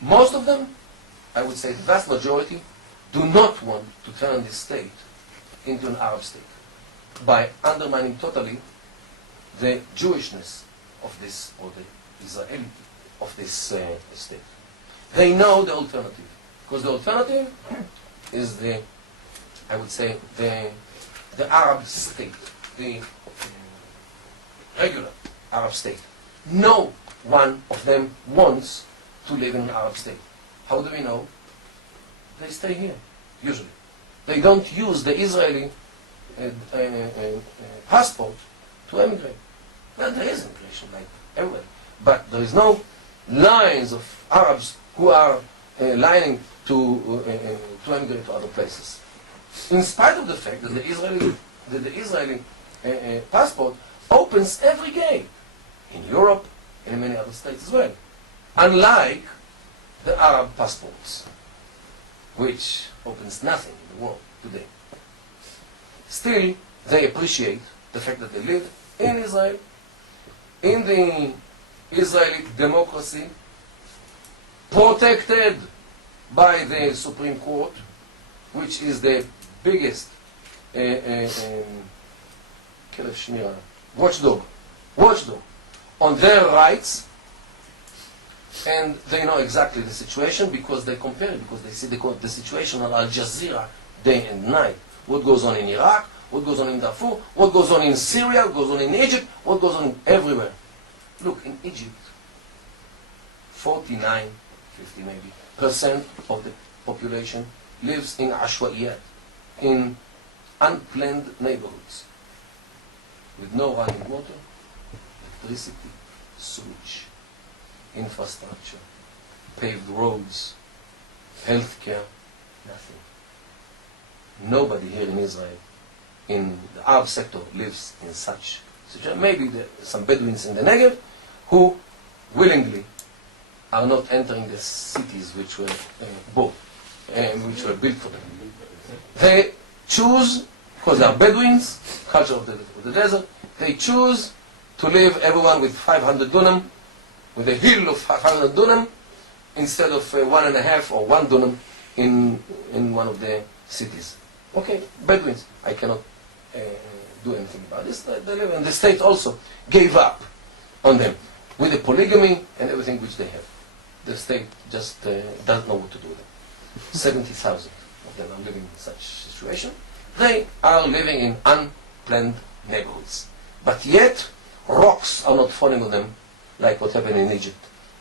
Most of them, I would say the vast majority, do not want to turn this state into an Arab state by undermining totally the Jewishness of this, or the Israeli of this state. They know the alternative, because the alternative is the, I would say, the Arab state, the regular Arab state. No one of them wants to live in an Arab state. How do we know? They stay here, usually. They don't use the Israeli passport to emigrate. Well, there is immigration, like everywhere. But there is no lines of Arabs who are lining to emigrate to other places. In spite of the fact that the Israeli passport opens every gate in Europe and in many other states as well. Unlike the Arab passports, which opens nothing in the world today. Still, they appreciate the fact that they live in Israel, in the Israeli democracy, protected by the Supreme Court, which is the biggest watchdog on their rights, and they know exactly the situation because they compare it, because they see the situation on Al-Jazeera day and night. What goes on in Iraq, what goes on in Darfur, what goes on in Syria, what goes on in Egypt, what goes on everywhere. Look, in Egypt, 49, 50 maybe, % of the population lives in ashwaiyat, in unplanned neighborhoods, with no running water, electricity, sewage, infrastructure, paved roads, healthcare, nothing. Nobody here in Israel, in the Arab sector, lives in such situation. Maybe some Bedouins in the Negev who willingly are not entering the cities which were built for them. They choose, because they are Bedouins, culture of the desert, they choose to live, everyone with 500 dunam, with a hill of 500 dunam, instead of 1.5 or 1 dunam in one of the cities. Okay, Bedouins, I cannot do anything about this. They live, and the state also gave up on them with the polygamy and everything which they have. The state just doesn't know what to do with them. 70,000 of them are living in such situation. They are living in unplanned neighborhoods. But yet, rocks are not falling on them like what happened in Egypt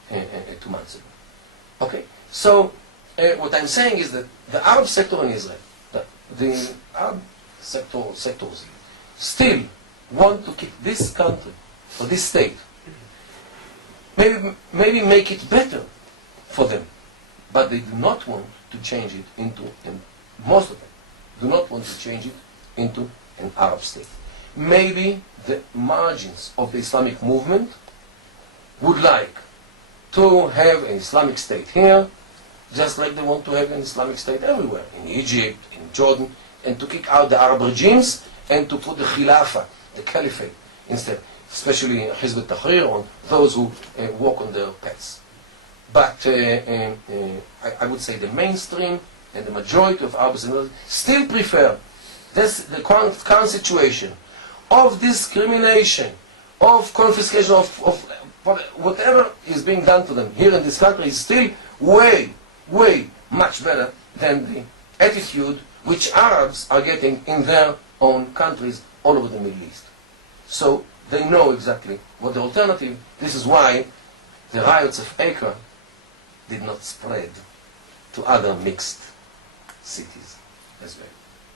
2 months ago. Okay, so what I'm saying is that the Arab sector in Israel, the Arab sectors still want to keep this country, or this state, maybe make it better for them, but they do not want to change it into, and most of them do not want to change it into an Arab state. Maybe the margins of the Islamic movement would like to have an Islamic state here, just like they want to have an Islamic state everywhere, in Egypt, in Jordan, and to kick out the Arab regimes and to put the Khilafah, the Caliphate, instead, especially Hizb al-Tahrir, on those who walk on their paths. But I would say the mainstream and the majority of Arabs still prefer the current situation of discrimination, of confiscation, of whatever is being done to them here in this country is still way much better than the attitude which Arabs are getting in their own countries all over the Middle East. So they know exactly what the alternative. This is why the riots of Acre did not spread to other mixed cities as well.